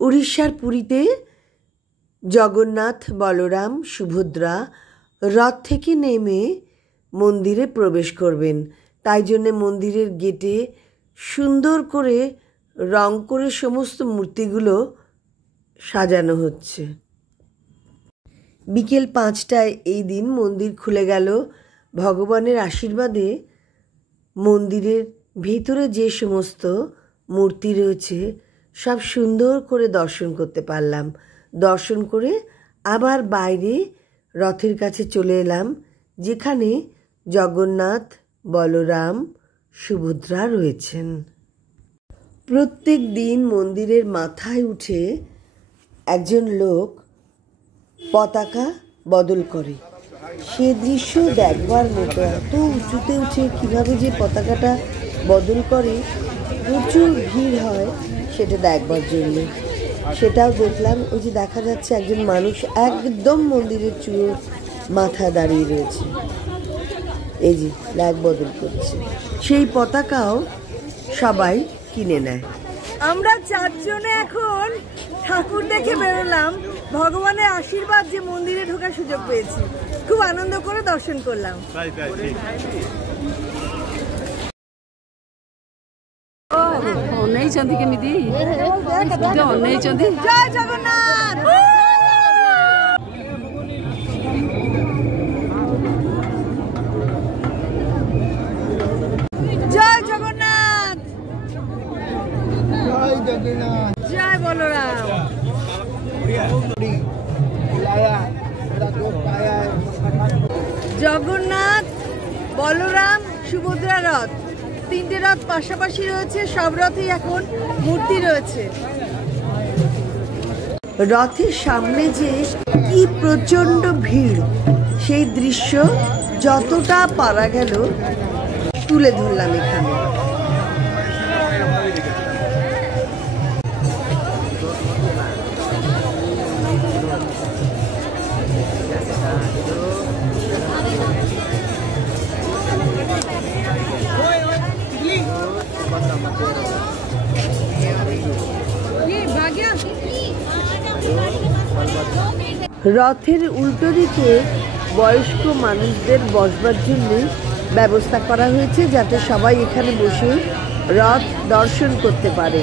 উড়িষ্যার পুরীতে জগন্নাথ, বলরাম, সুভদ্রা রথ থেকে নেমে মন্দিরে প্রবেশ করবেন। তাই জন্যে মন্দিরের গেটে সুন্দর করে রং করে সমস্ত মূর্তিগুলো সাজানো হচ্ছে। বিকেল 5টায় এই দিন মন্দির খুলে গেল। ভগবানের আশীর্বাদে মন্দিরের ভেতরে যে সমস্ত মূর্তি রয়েছে সব সুন্দর করে দর্শন করতে পারলাম। দর্শন করে আবার বাইরে রথের কাছে চলে এলাম, যেখানে জগন্নাথ, বলরাম, সুভদ্রা রয়েছেন। প্রত্যেক দিন মন্দিরের মাথায় উঠে একজন লোক পতাকা বদল করে। সে দৃশ্য দেখবার মতো, এত উঁচুতে উঠে কীভাবে যে পতাকাটা বদল করে, প্রচুর ভিড় হয় সেটা দেখবার জন্য। সেটাও দেখলাম। ওই যে দেখা যাচ্ছে একজন মানুষ একদম মন্দিরের চূড়োর মাথায় দাঁড়িয়ে রয়েছে, এই যে ফ্ল্যাগ বদল করছে। সেই পতাকাও সবাই কিনে নেয়। আমরা 4 জনে এখন ঠাকুর দেখে বেরোলাম। ভগবানের আশীর্বাদ যে মন্দিরে ঢোকার সুযোগ পেয়েছি, খুব আনন্দ করে দর্শন করলাম। ଅନେଇଛନ୍ତି କେମିତି ଅନେଇଛନ୍ତି। ଜୟ ଜଗନ୍ନାଥ। জয় জগন্নাথ। জয় জগন্নাথ। জয় বলরাম। জগন্নাথ, বলরাম, সুভদ্রা রথ, 3টে রথ পাশাপাশি রয়েছে। সব রথেই এখন মূর্তি রয়েছে। রথের সামনে যে কি প্রচণ্ড ভিড়, সেই দৃশ্য যতটা পারা গেল তুলে ধরলাম এখানে। রথের উল্টো দিকে বয়স্ক মানুষদের বসবার জন্য ব্যবস্থা করা হয়েছে, যাতে সবাই এখানে বসে রথ দর্শন করতে পারে।